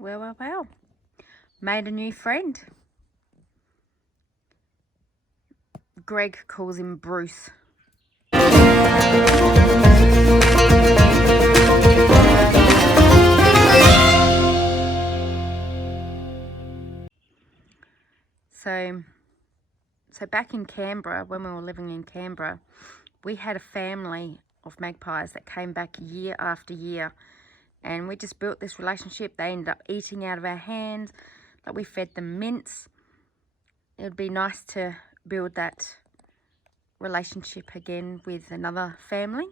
Well. Made a new friend. Greg calls him Bruce. So back in Canberra, when we were living in Canberra, we had a family of magpies that came back year after year. And we just built this relationship. They ended up eating out of our hands. Like, we fed them mince. It would be nice to build that relationship again with another family.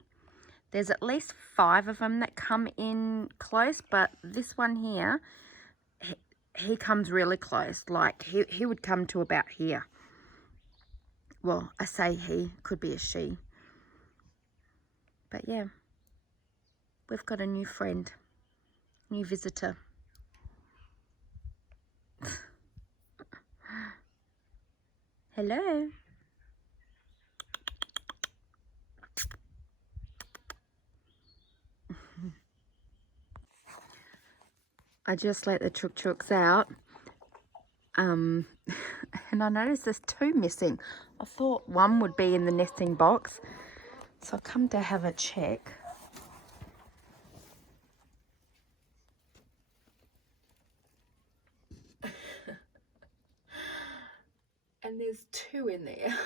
There's at least 5 of them that come in close, but this one here, he comes really close. Like, he would come to about here. Well, I say he, could be a she. But yeah, we've got a new friend, new visitor. Hello. I just let the chooks out. And I noticed there's 2 missing. I thought one would be in the nesting box. So I'll come to have a check. And there's 2 in there.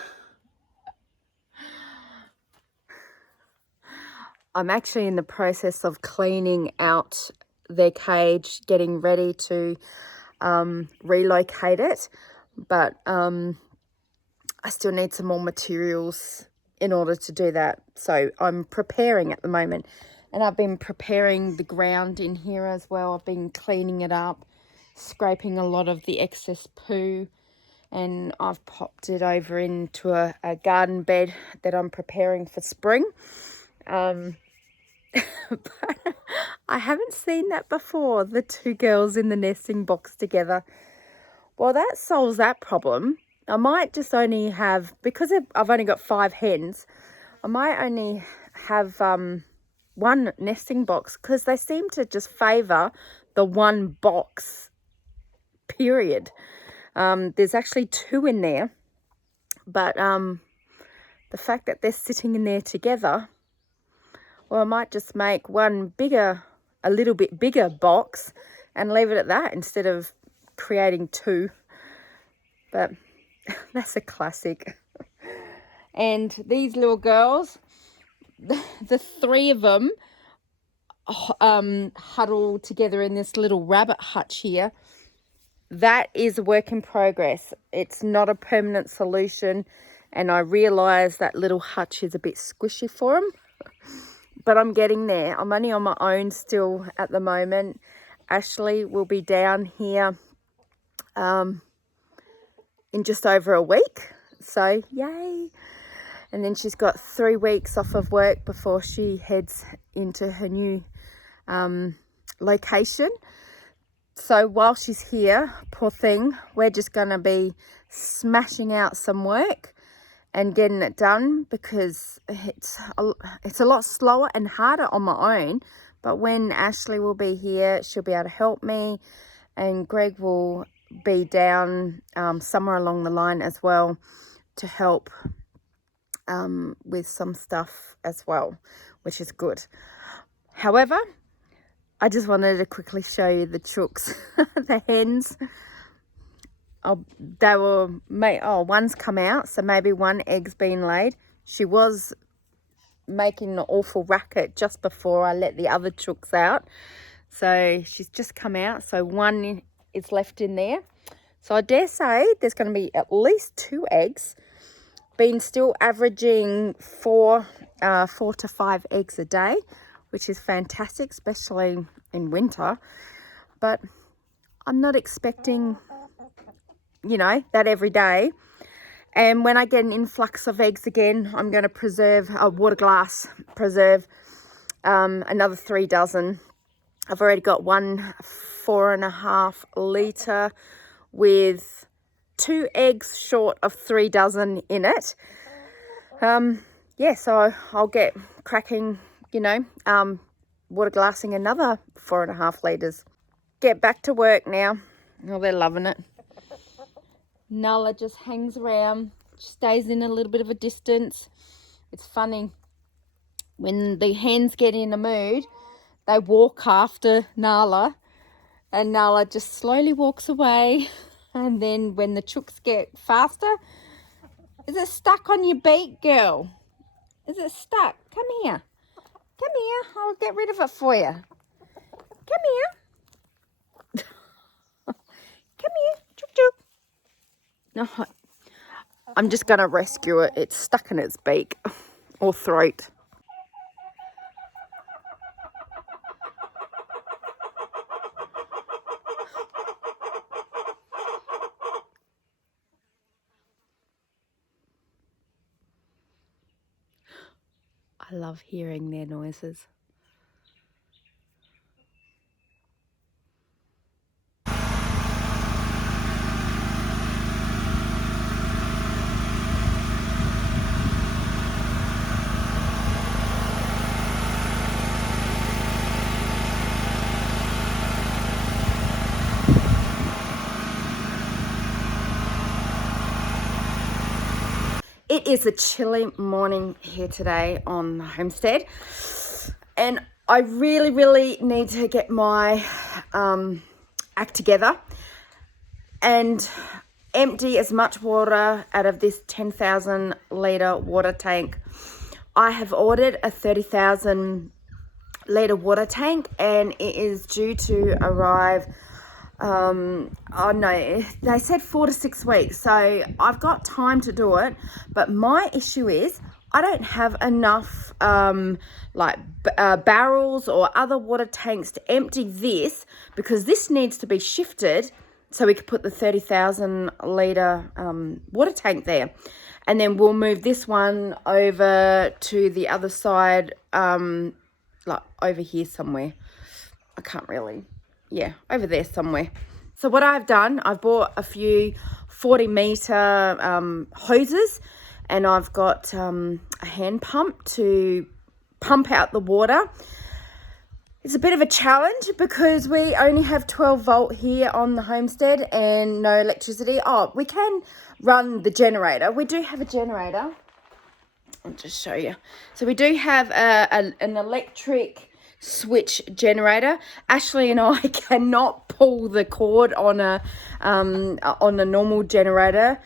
I'm actually in the process of cleaning out their cage, getting ready to relocate it. But I still need some more materials in order to do that. So I'm preparing at the moment. And I've been preparing the ground in here as well. I've been cleaning it up, scraping a lot of the excess poo. And I've popped it over into a garden bed that I'm preparing for spring. But I haven't seen that before, the 2 girls in the nesting box together. Well, that solves that problem. I might just only have, because I've only got 5 hens, I might only have 1 nesting box, because they seem to just favour the 1 box, period. There's actually 2 in there, but the fact that they're sitting in there together, well, I might just make one bigger, a little bit bigger box and leave it at that instead of creating 2. But that's a classic. And these little girls, the 3 of them huddle together in this little rabbit hutch here. That is a work in progress. It's not a permanent solution. And I realise that little hutch is a bit squishy for them. But I'm getting there. I'm only on my own still at the moment. Ashley will be down here in just over a week. So, yay. And then she's got 3 weeks off of work before she heads into her new location. So while she's here, poor thing, we're just going to be smashing out some work and getting it done, because it's a lot slower and harder on my own. But when Ashley will be here, she'll be able to help me, and Greg will be down somewhere along the line as well to help with some stuff as well, which is good. However, I just wanted to quickly show you the chooks, the hens. They were one's come out, so maybe 1 egg's been laid. She was making an awful racket just before I let the other chooks out, so she's just come out. So 1 is left in there. So I dare say there's going to be at least 2 eggs. Been still averaging 4 to 5 eggs a day, which is fantastic, especially in winter. But I'm not expecting, that every day. And when I get an influx of eggs again, I'm going to preserve another 3 dozen. I've already got 1 4.5 litre with 2 eggs short of 3 dozen in it. So I'll get cracking, water glassing another 4.5 litres. get back to work now. Oh, they're loving it. Nala just hangs around, stays in a little bit of a distance. It's funny. When the hens get in a mood, they walk after Nala, and Nala just slowly walks away. And then when the chooks get faster, is it stuck on your beak, girl? Is it stuck? Come here. Come here. I'll get rid of it for you. Come here. Come here. Chook, chook. No, I'm just going to rescue it. It's stuck in its beak or throat. I love hearing their noises. It is a chilly morning here today on the homestead, and I really need to get my act together and empty as much water out of this 10,000 litre water tank. I have ordered a 30,000 litre water tank, and it is due to arrive oh no, they said 4 to 6 weeks, so I've got time to do it. But my issue is I don't have enough barrels or other water tanks to empty this, because this needs to be shifted so we could put the 30,000 litre water tank there, and then we'll move this one over to the other side, like over here somewhere. I can't really, yeah, over there somewhere. So what I've done, I've bought a few 40 metre hoses, and I've got a hand pump to pump out the water. It's a bit of a challenge because we only have 12 volt here on the homestead and no electricity. Oh, we can run the generator. We do have a generator. I'll just show you. So we do have an electric switch generator. Ashley and I cannot pull the cord on a normal generator.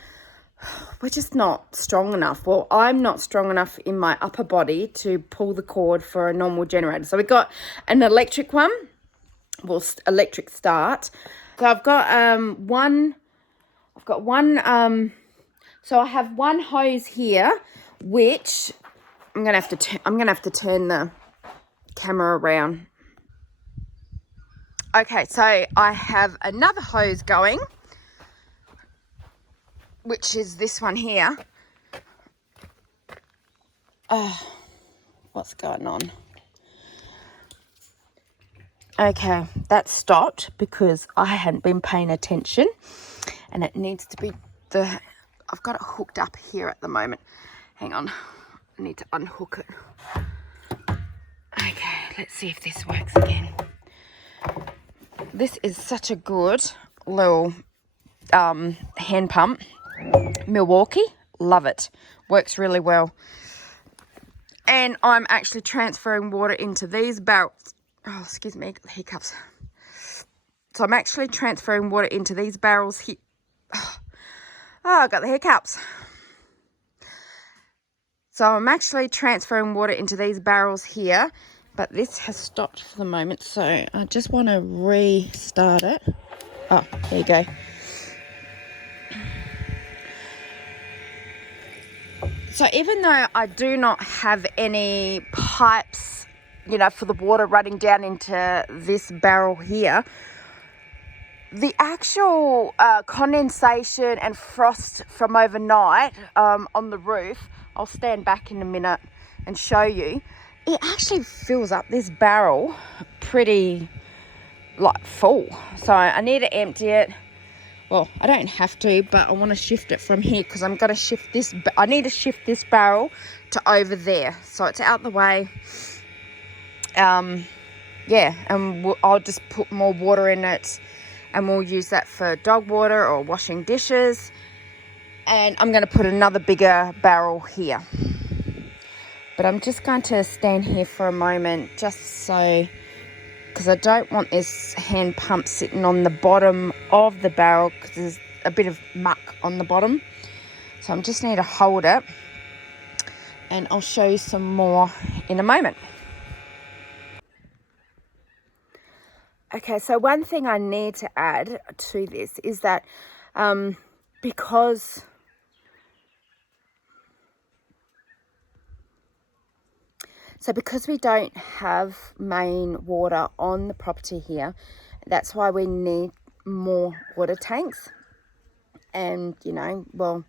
We're just not strong enough. Well, I'm not strong enough in my upper body to pull the cord for a normal generator. So we've got an electric one, well, electric start. So I've got so I have one hose here, which I'm gonna have to turn the camera around. Okay, so I have another hose going, which is this one here. Oh, what's going on? Okay, that stopped because I hadn't been paying attention, and it needs to be I've got it hooked up here at the moment. Hang on, I need to unhook it. Okay, let's see if this works again. This is such a good little hand pump. Milwaukee, love it. Works really well. And I'm actually transferring water into these barrels. Oh, excuse me, the hiccups. So I'm actually transferring water into these barrels here. Oh, I got the hiccups. So I'm actually transferring water into these barrels here, but this has stopped for the moment. So I just want to restart it. Oh, there you go. So even though I do not have any pipes, you know, for the water running down into this barrel here, the actual condensation and frost from overnight on the roof, I'll stand back in a minute and show you, it actually fills up this barrel pretty like full. So I need to empty it. Well, I don't have to, but I want to shift it from here because I'm going to shift this. I need to shift this barrel to over there, so it's out the way. yeah, and I'll just put more water in it, and we'll use that for dog water or washing dishes. And I'm going to put another bigger barrel here. But I'm just going to stand here for a moment just so, because I don't want this hand pump sitting on the bottom of the barrel because there's a bit of muck on the bottom. So I just need to hold it, and I'll show you some more in a moment. Okay, so one thing I need to add to this is that because we don't have main water on the property here, that's why we need more water tanks. And, you know, well,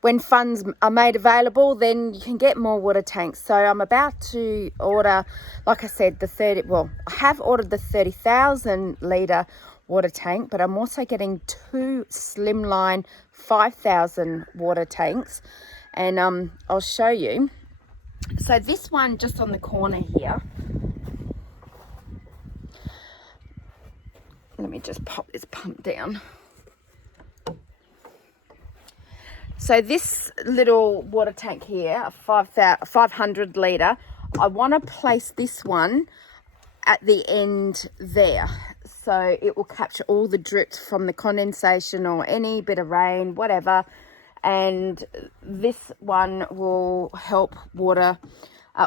when funds are made available, then you can get more water tanks. So I'm about to order, like I said, I have ordered the 30,000 litre water tank, but I'm also getting 2 slimline 5,000 water tanks. And I'll show you. So this one just on the corner here, let me just pop this pump down. So this little water tank here, a 500 litre, I want to place this one at the end there. So it will capture all the drips from the condensation or any bit of rain, whatever. And this one will help water.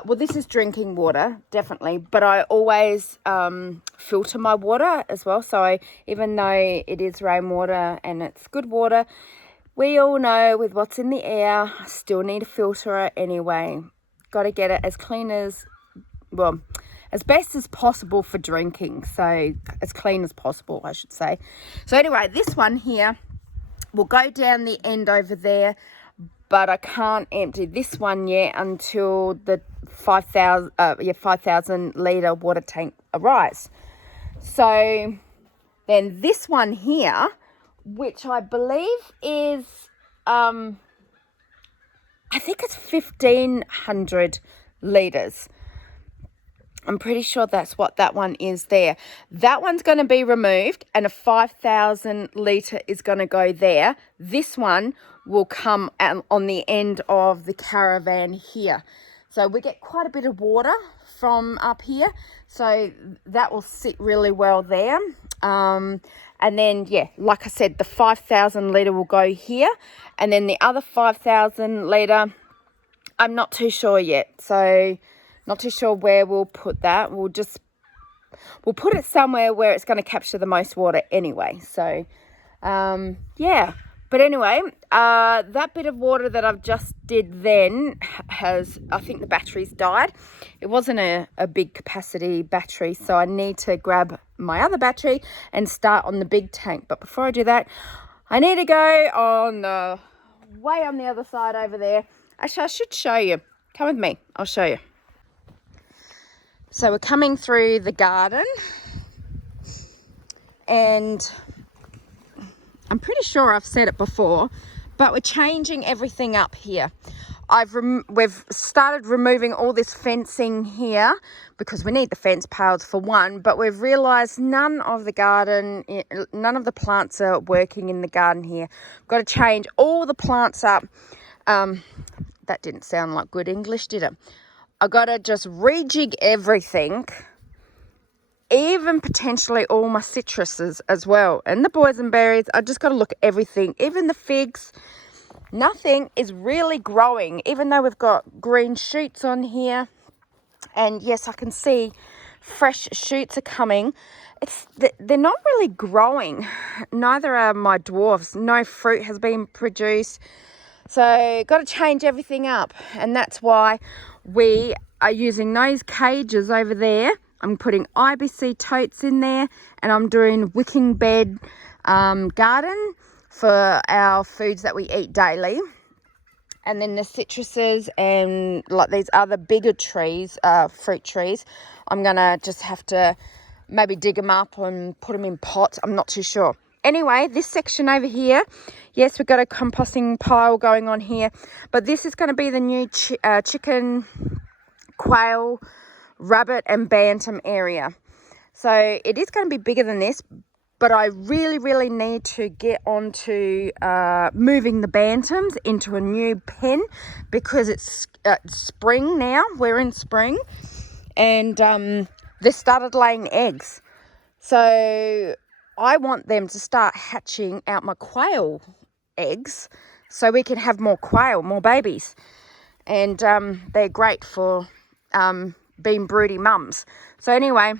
Well, this is drinking water, definitely. But I always filter my water as well. So even though it is rainwater and it's good water, we all know with what's in the air, I still need to filter it anyway. Got to get it as clean as, well, as best as possible for drinking. So as clean as possible, I should say. So anyway, this one here will go down the end over there, but I can't empty this one yet until the 5,000 litre water tank arrives. So then this one here, which I believe is, I think it's 1,500 litres. I'm pretty sure that's what that one is there. That one's going to be removed, and a 5,000 litre is going to go there. This one will come on the end of the caravan here. So we get quite a bit of water from up here. So that will sit really well there. And then, yeah, like I said, the 5,000 litre will go here. And then the other 5,000 litre, I'm not too sure yet. So not too sure where we'll put that. We'll put it somewhere where it's going to capture the most water anyway. So, yeah. But anyway, that bit of water that I've just did then has, I think the battery's died. It wasn't a big capacity battery, so I need to grab my other battery and start on the big tank. But before I do that, I need to go on the way on the other side over there. Actually, I should show you. Come with me. I'll show you. So we're coming through the garden, and I'm pretty sure I've said it before, but we're changing everything up here. We've started removing all this fencing here because we need the fence pails for one, but we've realised none of the plants are working in the garden here. We've got to change all the plants up. That didn't sound like good English, did it? I got to just rejig everything, even potentially all my citruses as well, and the boysenberries. I just got to look at everything, even the figs. Nothing is really growing, even though we've got green shoots on here. And yes, I can see fresh shoots are coming. They're not really growing. Neither are my dwarfs. No fruit has been produced. So got to change everything up, and that's why we are using those cages over there. I'm putting IBC totes in there, and I'm doing wicking bed garden for our foods that we eat daily. And then the citruses and like these other bigger trees, fruit trees, I'm going to just have to maybe dig them up and put them in pots. I'm not too sure. Anyway, this section over here, yes, we've got a composting pile going on here, but this is going to be the new chicken, quail, rabbit and bantam area. So it is going to be bigger than this, but I really need to get onto moving the bantams into a new pen, because it's spring now. We're in spring, and they started laying eggs. So I want them to start hatching out my quail eggs, so we can have more quail, more babies. And they're great for being broody mums. So anyway,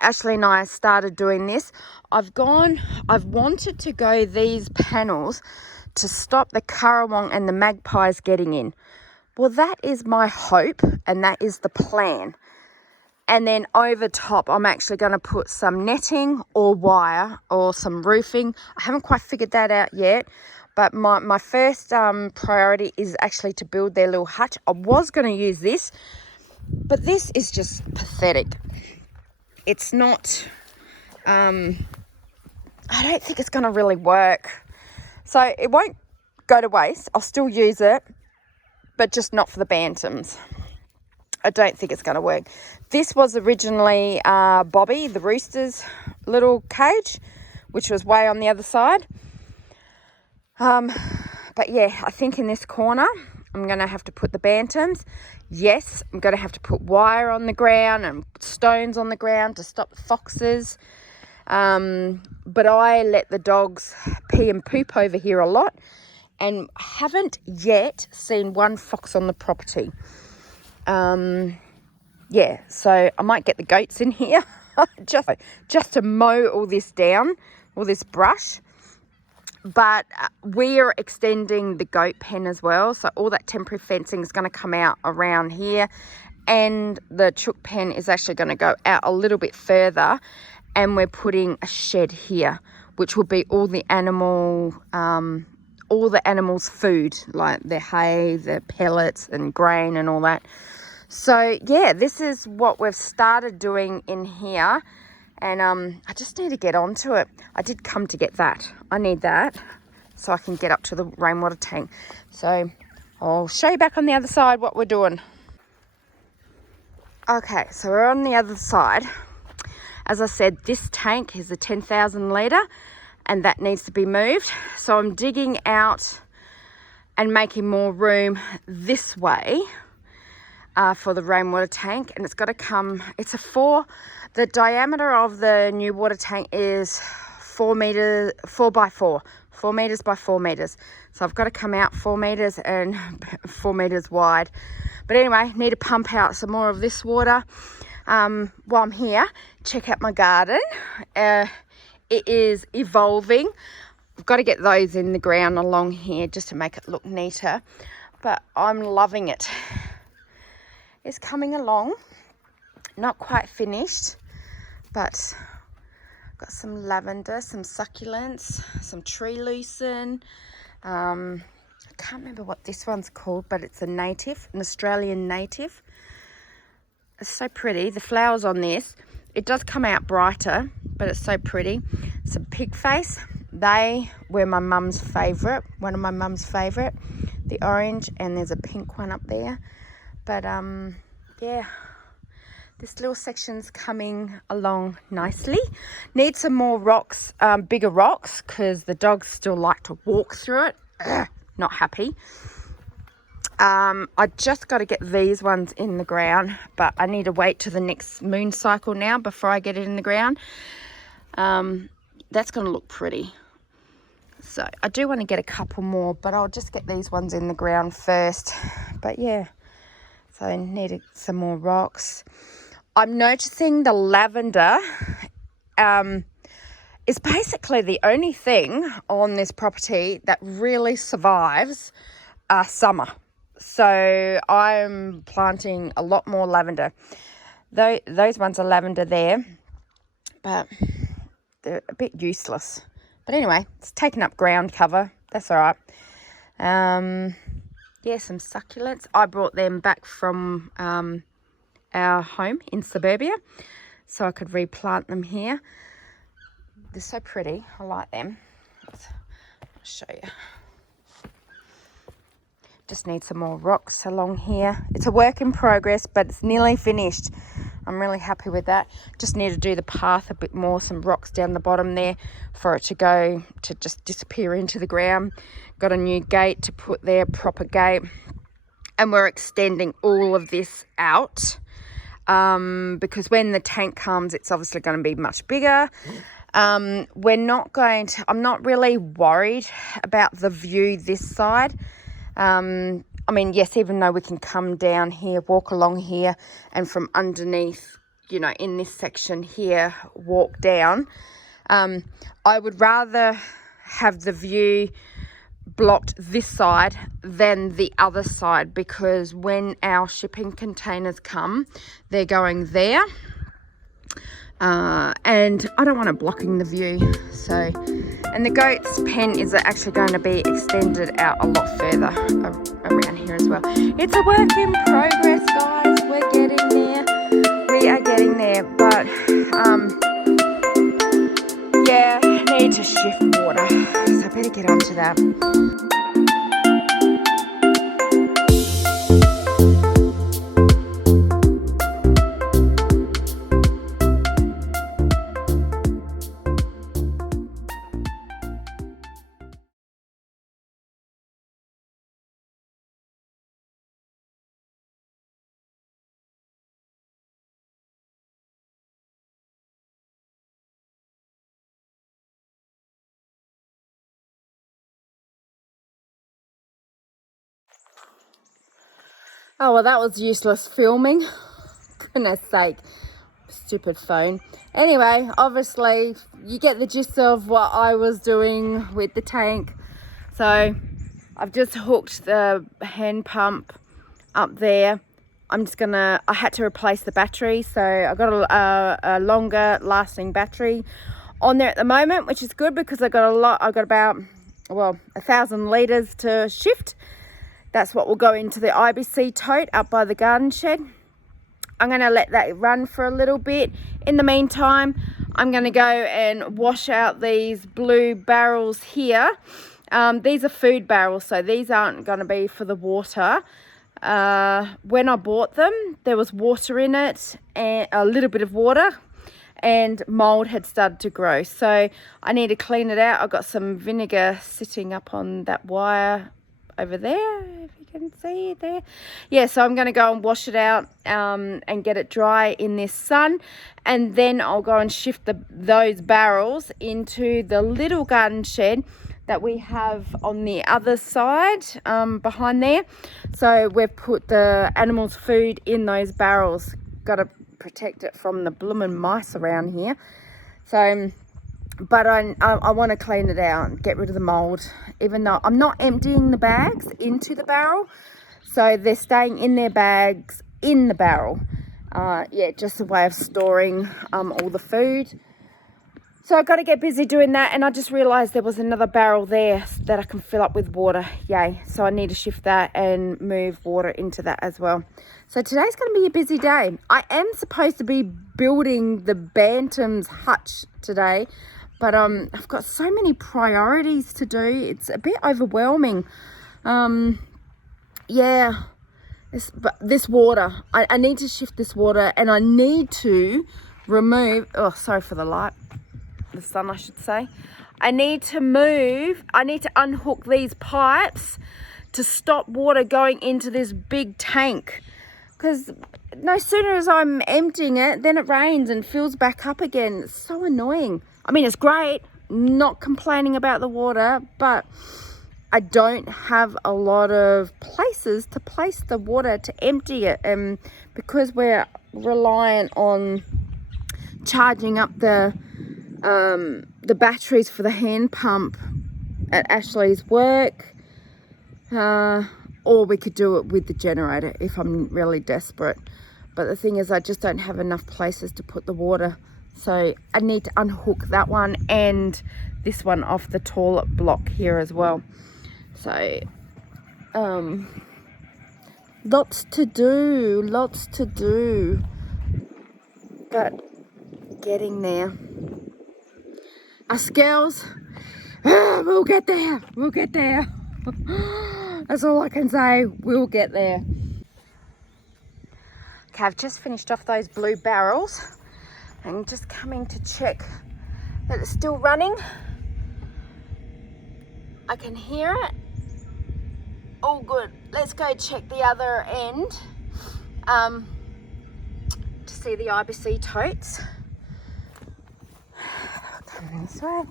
Ashley and I started doing this. I've wanted to go these panels to stop the currawong and the magpies getting in. Well, that is my hope, and that is the plan. And then over top, I'm actually going to put some netting or wire or some roofing. I haven't quite figured that out yet. But my first priority is actually to build their little hutch. I was going to use this, but this is just pathetic. It's not, I don't think it's going to really work. So it won't go to waste. I'll still use it, but just not for the bantams. I don't think it's going to work. This was originally Bobby, the rooster's little cage, which was way on the other side. But yeah, I think in this corner, I'm going to have to put the bantams. Yes, I'm going to have to put wire on the ground and stones on the ground to stop the foxes. But I let the dogs pee and poop over here a lot, and haven't yet seen one fox on the property. Yeah, so I might get the goats in here just to mow all this down, all this brush. But we're extending the goat pen as well, so all that temporary fencing is going to come out around here, and the chook pen is actually going to go out a little bit further, and we're putting a shed here, which will be all the animals' food, like their hay, their pellets and grain and all that. So yeah, this is what we've started doing in here. And I just need to get onto it. I did come to get that. I need that so I can get up to the rainwater tank. So I'll show you back on the other side what we're doing. Okay, so we're on the other side. As I said, this tank is a 10,000 litre, and that needs to be moved. So I'm digging out and making more room this way for the rainwater tank, and it's got to come, the diameter of the new water tank is 4 meters by 4 meters. So I've got to come out 4 meters and 4 meters wide. But anyway, need to pump out some more of this water. While I'm here, check out my garden. It is evolving. I've got to get those in the ground along here just to make it look neater. But I'm loving it. It's coming along. Not quite finished, but got some lavender, some succulents, some tree lucerne. I can't remember what this one's called, but it's an Australian native. It's so pretty. The flowers on this, it does come out brighter, but it's so pretty. Some pig face. They were my mum's favourite, one of my mum's favourite. The orange, and there's a pink one up there. But yeah, this little section's coming along nicely. Need some more rocks, bigger rocks, because the dogs still like to walk through it. Not happy. I just got to get these ones in the ground, but I need to wait till the next moon cycle now before I get it in the ground. That's going to look pretty. So I do want to get a couple more, but I'll just get these ones in the ground first. But yeah, so I needed some more rocks. I'm noticing the lavender is basically the only thing on this property that really survives summer. So I'm planting a lot more lavender. Those ones are lavender there, but they're a bit useless. But anyway, it's taking up ground cover. That's all right. Yeah, some succulents. I brought them back from our home in suburbia, so I could replant them here. They're so pretty. I like them. I'll show you. Just need some more rocks along here. It's a work in progress, but it's nearly finished. I'm really happy with that. Just need to do the path a bit more, some rocks down the bottom there for it to just disappear into the ground. Got a new gate to put there, proper gate. And we're extending all of this out because when the tank comes, it's obviously going to be much bigger. I'm not really worried about the view this side. I mean, yes, even though we can come down here, walk along here, and from underneath, you know, in this section here, walk down. I would rather have the view blocked this side than the other side, because when our shipping containers come, they're going there. And I don't want it blocking the view. So, and the goat's pen is actually going to be extended out a lot further around here as well. It's a work in progress, guys. We're getting there. We are getting there, but yeah, need to shift water, so I better get onto that. Oh, well, that was useless filming. Goodness sake, stupid phone. Anyway, obviously, you get the gist of what I was doing with the tank. So, I've just hooked the hand pump up there. I had to replace the battery. So, I got a longer lasting battery on there at the moment, which is good because I got about, 1,000 litres to shift. That's what will go into the IBC tote up by the garden shed. I'm going to let that run for a little bit. In the meantime, I'm going to go and wash out these blue barrels here. These are food barrels, so these aren't going to be for the water. When I bought them, there was water in it, and a little bit of water, and mold had started to grow. So I need to clean it out. I've got some vinegar sitting up on that wire over there, if you can see it there. Yeah, so I'm going to go and wash it out and get it dry in this sun, and then I'll go and shift those barrels into the little garden shed that we have on the other side behind there. So we've put the animals' food in those barrels. Got to protect it from the bloomin' mice around here. So but I want to clean it out and get rid of the mold, even though I'm not emptying the bags into the barrel, so they're staying in their bags in the barrel. Yeah, just a way of storing all the food. So I've got to get busy doing that, and I just realized there was another barrel there that I can fill up with water. Yay. So I need to shift that and move water into that as well. So today's going to be a busy day. I am supposed to be building the Bantam's hutch today, but I've got so many priorities to do. It's a bit overwhelming. Yeah, this water. I need to shift this water, and I need to remove. Oh, sorry for the light. The sun, I should say. I need to unhook these pipes to stop water going into this big tank. Because no sooner as I'm emptying it, then it rains and fills back up again. It's so annoying. I mean, it's great, not complaining about the water, but I don't have a lot of places to place the water to empty it. And because we're reliant on charging up the batteries for the hand pump at Ashley's work, or we could do it with the generator if I'm really desperate. But the thing is, I just don't have enough places to put the water. So I need to unhook that one and this one off the toilet block here as well. So, lots to do, but getting there. Us girls, we'll get there. That's all I can say. We'll get there. Okay, I've just finished off those blue barrels and just coming to check that it's still running. I can hear it. All good. Let's go check the other end to see the IBC totes. Coming this way.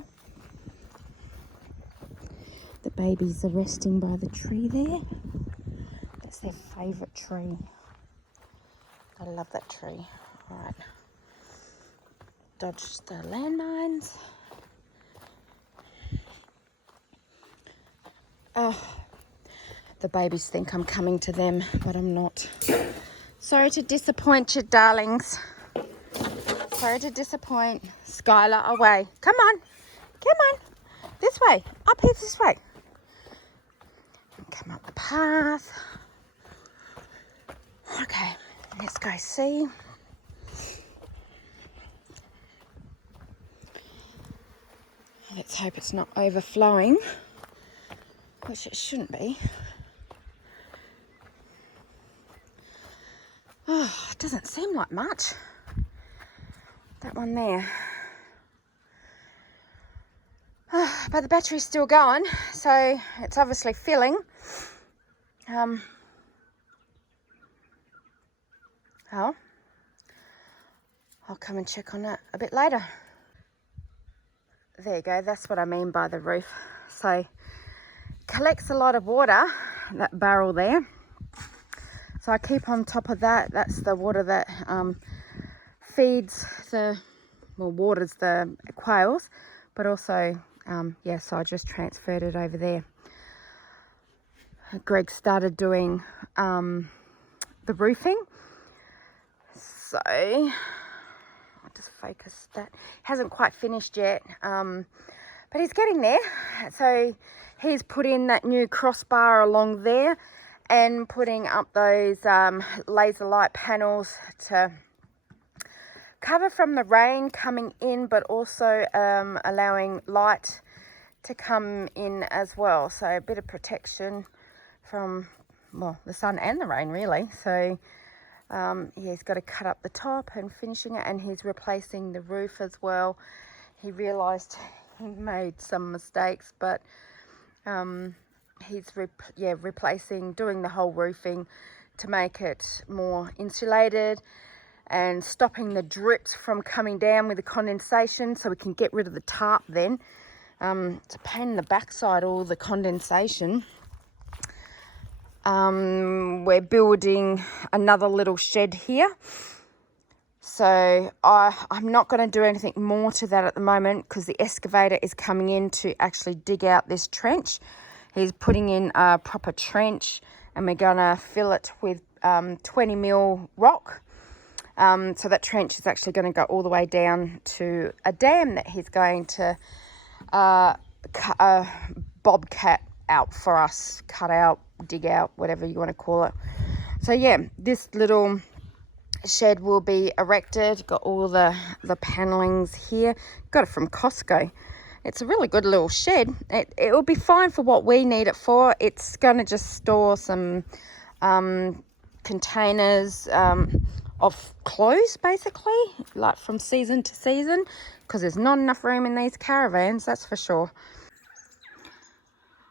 The babies are resting by the tree there. That's their favourite tree. I love that tree. All right. Dodge the landmines. Oh, the babies think I'm coming to them, but I'm not. Sorry to disappoint you, darlings. Sorry to disappoint. Skylar, away. Come on. Come on. This way. Up here this way. Come up the path. Okay, let's go see. Let's hope it's not overflowing, which it shouldn't be. Oh, it doesn't seem like much. That one there. Oh, but the battery's still going, so it's obviously filling. Oh, I'll come and check on it a bit later. There you go, that's what I mean by the roof. So, collects a lot of water, that barrel there. So I keep on top of that. That's the water that feeds waters the quails, but also, yeah, so I just transferred it over there. Greg started doing the roofing. So, I'll just focus that. Hasn't quite finished yet, but he's getting there. So he's put in that new crossbar along there and putting up those laser light panels to cover from the rain coming in, but also allowing light to come in as well. So a bit of protection from, well, the sun and the rain really. So yeah, he's got to cut up the top and finishing it, and he's replacing the roof as well. He realised he made some mistakes, but he's replacing, doing the whole roofing to make it more insulated and stopping the drips from coming down with the condensation, so we can get rid of the tarp then. It's a pain in the backside, all the condensation. We're building another little shed here. So I'm not going to do anything more to that at the moment because the excavator is coming in to actually dig out this trench. He's putting in a proper trench, and we're going to fill it with 20 mil rock. So that trench is actually going to go all the way down to a dam that he's going to bobcat out for us, cut out, dig out, whatever you want to call it. So yeah, this little shed will be erected. Got all the panelings here. Got it from Costco. It's a really good little shed. It will be fine for what we need it for. It's going to just store some containers of clothes, basically, like from season to season, because there's not enough room in these caravans, that's for sure.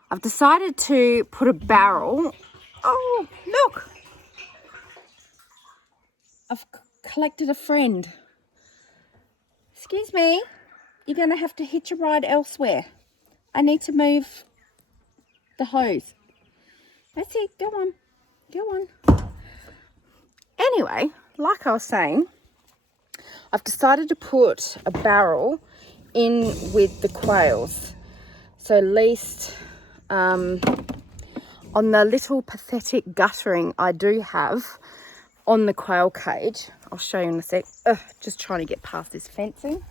I've decided to put a barrel. Oh, look! I've collected a friend. Excuse me, you're going to have to hitch a ride elsewhere. I need to move the hose. That's it, go on, go on. Anyway, like I was saying, I've decided to put a barrel in with the quails. So at least on the little pathetic guttering I do have on the quail cage, I'll show you in a sec. Just trying to get past this fencing.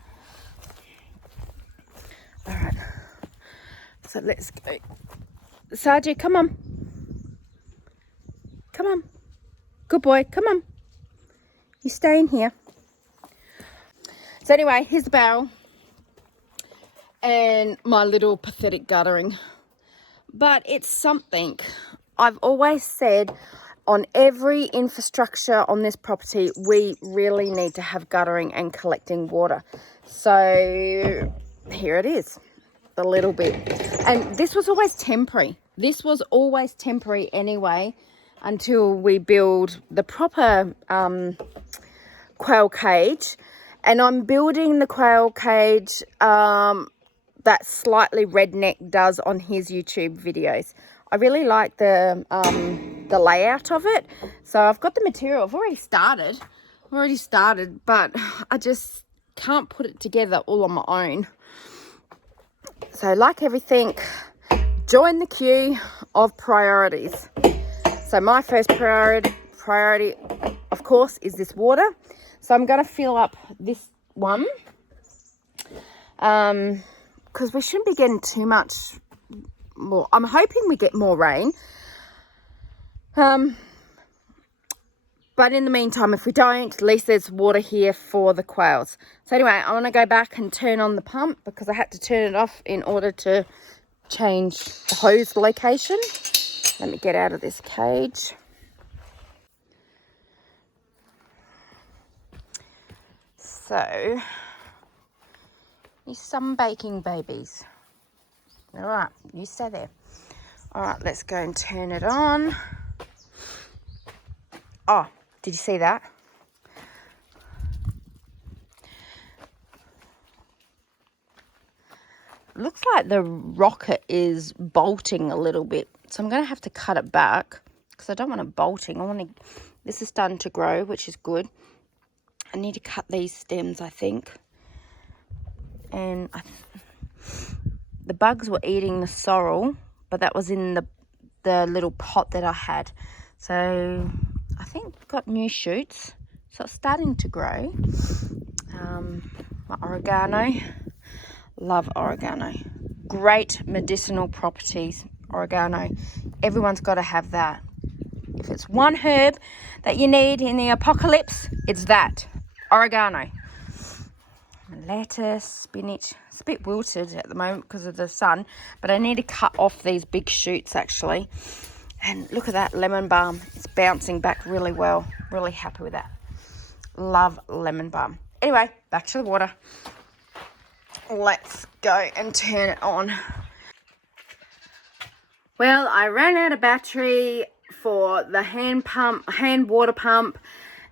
All right, so let's go. Sarge, come on. Come on. Good boy, come on. You stay in here. So anyway, here's the barrel and my little pathetic guttering. But it's something. I've always said on every infrastructure on this property, we really need to have guttering and collecting water. So here it is, a little bit. And this was always temporary. This was always temporary anyway, until we build the proper quail cage. And I'm building the quail cage that Slightly Redneck does on his YouTube videos. I really like the layout of it. So I've got the material. I've already started, but I just can't put it together all on my own. So like everything, join the queue of priorities. So my first priority, of course, is this water. So I'm going to fill up this one. Because we shouldn't be getting too much more. I'm hoping we get more rain. But in the meantime, if we don't, at least there's water here for the quails. So anyway, I want to go back and turn on the pump because I had to turn it off in order to change the hose location. Let me get out of this cage. So, you sunbaking babies. All right, you stay there. All right, let's go and turn it on. Oh, did you see that? Looks like the rocket is bolting a little bit. So I'm going to have to cut it back because I don't want it bolting. This is starting to grow, which is good. I need to cut these stems, I think. And the bugs were eating the sorrel, but that was in the little pot that I had. So I think I've got new shoots. So it's starting to grow. My oregano. Love oregano. Great medicinal properties, oregano. Everyone's got to have that. If it's one herb that you need in the apocalypse, it's that. Oregano. Lettuce, spinach. It's a bit wilted at the moment because of the sun, but I need to cut off these big shoots actually. And look at that lemon balm. It's bouncing back really well. Really happy with that. Love lemon balm. Anyway, back to the water. Let's go and turn it on. Well, I ran out of battery for the hand water pump,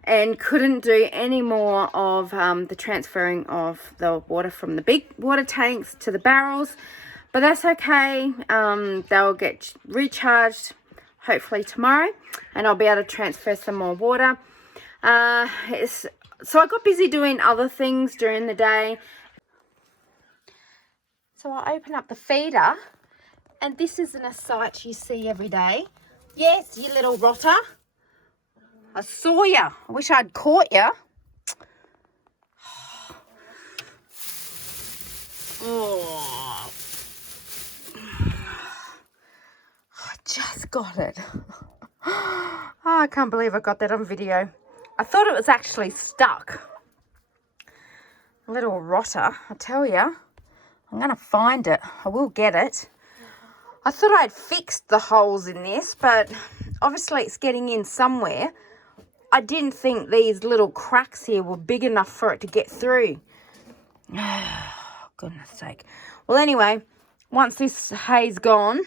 and couldn't do any more of the transferring of the water from the big water tanks to the barrels. But that's okay. They'll get recharged hopefully tomorrow, and I'll be able to transfer some more water. So I got busy doing other things during the day. So I open up the feeder, and this isn't a sight you see every day. Yes, you little rotter. I saw you. I wish I'd caught you. Oh. I just got it. Oh, I can't believe I got that on video. I thought it was actually stuck. Little rotter, I tell you. I'm going to find it. I will get it. I thought I'd fixed the holes in this, but obviously it's getting in somewhere. I didn't think these little cracks here were big enough for it to get through. Oh, goodness sake. Well, anyway, once this hay's gone,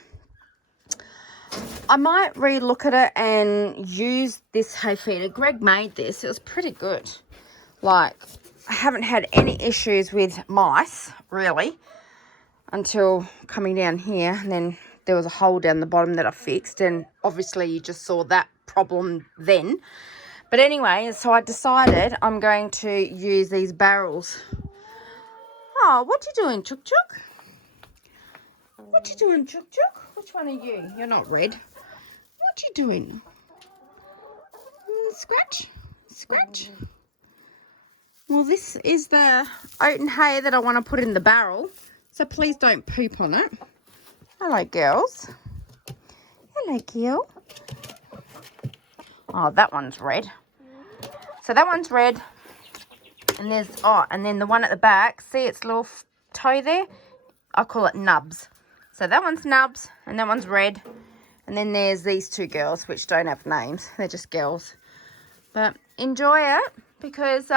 I might re-look at it and use this hay feeder. Greg made this. It was pretty good. Like, I haven't had any issues with mice, really, until coming down here. And then there was a hole down the bottom that I fixed. And obviously you just saw that problem then. But anyway, so I decided I'm going to use these barrels. Oh, what you doing, Chook Chook? What you doing, Chook Chook? Which one are you? You're not red. What you doing? Scratch? Scratch? Well, this is the oat and hay that I want to put in the barrel. So please don't poop on it. Hello, girls. Hello, girl. Oh, that one's red. So that one's red. And there's, and then the one at the back, see its little toe there? I call it nubs. So that one's nubs and that one's red. And then there's these two girls, which don't have names. They're just girls. But enjoy it, because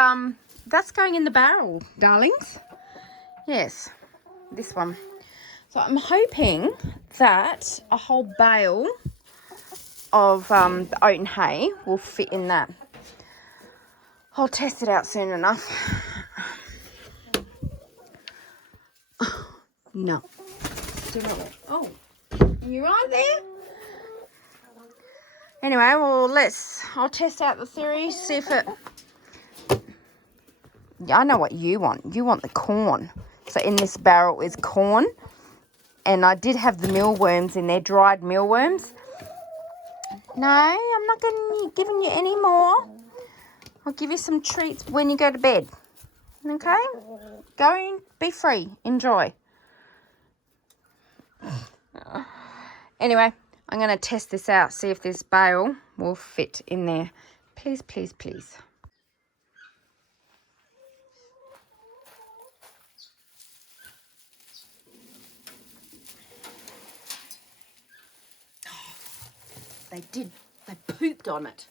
that's going in the barrel, darlings. Yes, this one. So I'm hoping that a whole bale of the oat and hay will fit in that. I'll test it out soon enough. No. Do not let. Oh, you right there? Anyway, well, I'll test out the theory, see if it... I know what you want. You want the corn. So in this barrel is corn. And I did have the mealworms in there, dried mealworms. No, I'm not giving you any more. I'll give you some treats when you go to bed. Okay? Go and be free. Enjoy. Anyway, I'm going to test this out, see if this bale will fit in there. Please, please, please. They did. They pooped on it.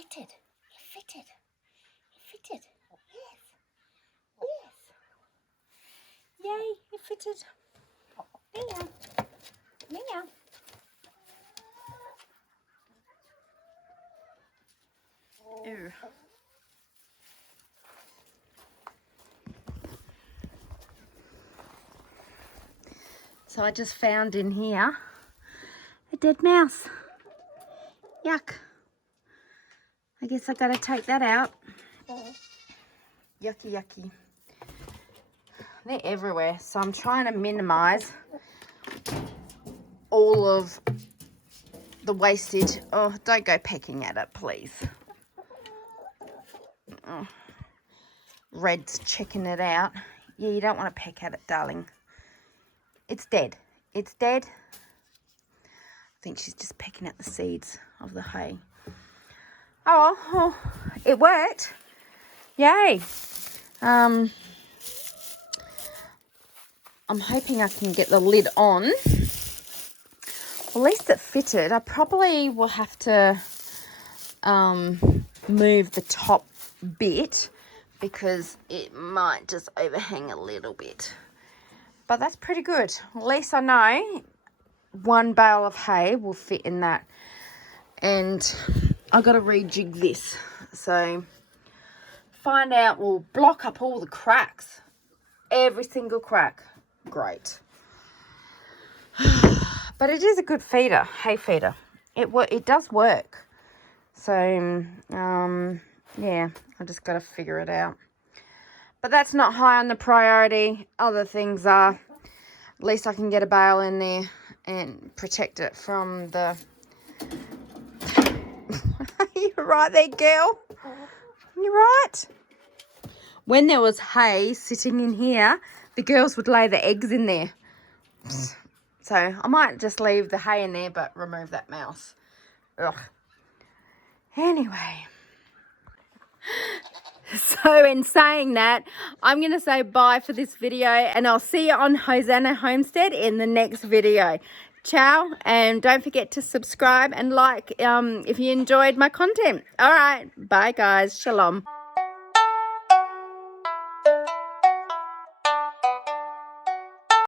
It fitted. Yes. Yes. Yay, it fitted. There. There. Ew. So I just found in here a dead mouse. Yuck. I guess I gotta take that out. Yucky, yucky. They're everywhere, so I'm trying to minimize all of the wastage. Oh, don't go pecking at it, please. Oh. Red's checking it out. Yeah, you don't want to peck at it, darling. It's dead. It's dead. I think she's just pecking at the seeds of the hay. Oh, it worked. Yay. I'm hoping I can get the lid on. Well, at least it fitted. I probably will have to move the top bit because it might just overhang a little bit. But that's pretty good. At least I know one bale of hay will fit in that. And I've got to rejig this. So find out, we'll block up all the cracks. Every single crack. Great. But it is a good feeder, hay feeder. It does work. So, yeah, I just got to figure it out. But that's not high on the priority. Other things are. At least I can get a bale in there and protect it from the... You're right there, girl. You're right. When there was hay sitting in here, the girls would lay the eggs in there. So I might just leave the hay in there, but remove that mouse. Ugh. Anyway. So in saying that, I'm going to say bye for this video, and I'll see you on Hosanna Homestead in the next video. Ciao, and don't forget to subscribe and like if you enjoyed my content. All right, bye guys. Shalom.